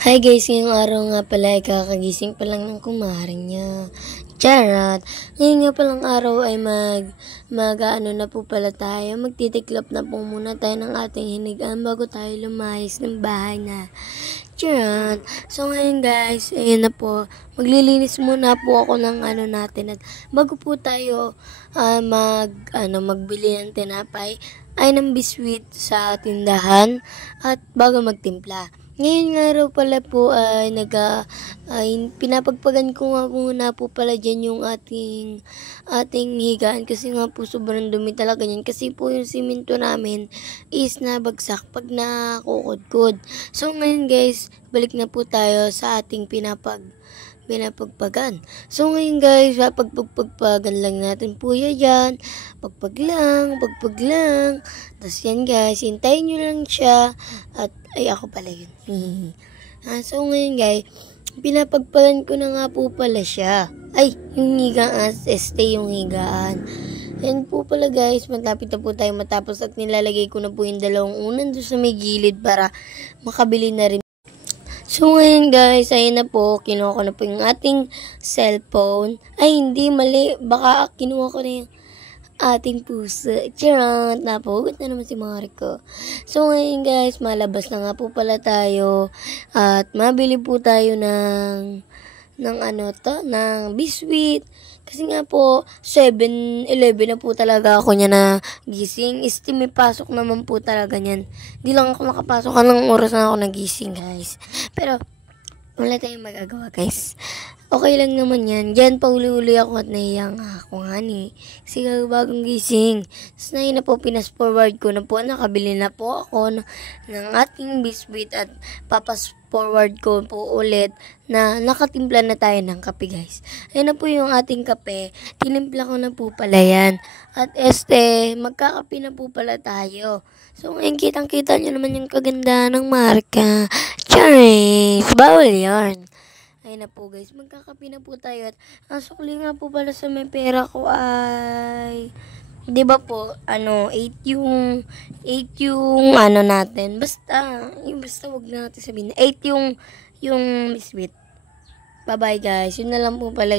Hi guys, ngayong araw nga pala ay kakagising pa lang ng kumaring niya. Charot! Ngayon nga palang araw ay mag-ano na po pala tayo. Magtitiklop na po muna tayo ng ating hinigaan bago tayo lumayas ng bahay na. Charot! So ngayon guys, ayun na po. Maglilinis muna po ako ng ano natin. At bago po tayo magbili ng tinapay, ay ng biswit sa tindahan at bago magtimpla. Ngayon nga raw pala po ay pinapagpagan ko nga muna po pala dyan yung ating higaan kasi nga po sobrang dumi talaga yan kasi po yung simento namin is nabagsak pag nakukudkod. So ngayon guys, balik na po tayo sa ating pinapagpagan. So ngayon guys, pagpagpagan lang natin po yan. Pagpag lang. Tapos yan guys, hintayin nyo lang siya. At ay ako pala yun. So ngayon guys, pinapagpagan ko na nga po pala siya. Ay, yung higaan yung higaan. Yan po pala guys, matapit na po tayo matapos at nilalagay ko na po yung dalawang unan doon sa may gilid para makabili na rin. So ngayon guys, ayun na po, kinuha ko na po yung ating cellphone. Ay hindi, mali, baka kinuha ko na yung ating puso. Charot, napugot na naman si Marco. So ngayon guys, malabas na nga po pala tayo at mabili po tayo ng biscuit. Kasi nga po, 7-11 na po talaga ako niya na gising. May pasok naman po talaga niyan. Di lang ako nakapasok ng oras na ako nagising, guys. Pero, wala tayong magagawa, guys. Okay lang naman yan. Diyan pa uli-uli ako at nahiya nga ako nga ni. Kasi bagong gising. Tapos na po, pinas-forward ko na po. Nakabili na po ako ng ating biscuit at papas-forward ko po ulit na nakatimpla na tayo ng kape guys. Ayun na po yung ating kape. Tinimpla ko na po pala yan. At magkakape na po pala tayo. So ngayon kitang-kita nyo naman yung kagandahan ng marka. Charis! Bawal yarn. Ayun na po guys, magkakape na po tayo at ang sukli nga po pala sa may pera ko ay 'di ba po, 8 yung natin. Basta wag na natin sabihin. 8 yung biscuit. Bye-bye guys. Yun na lang po pala.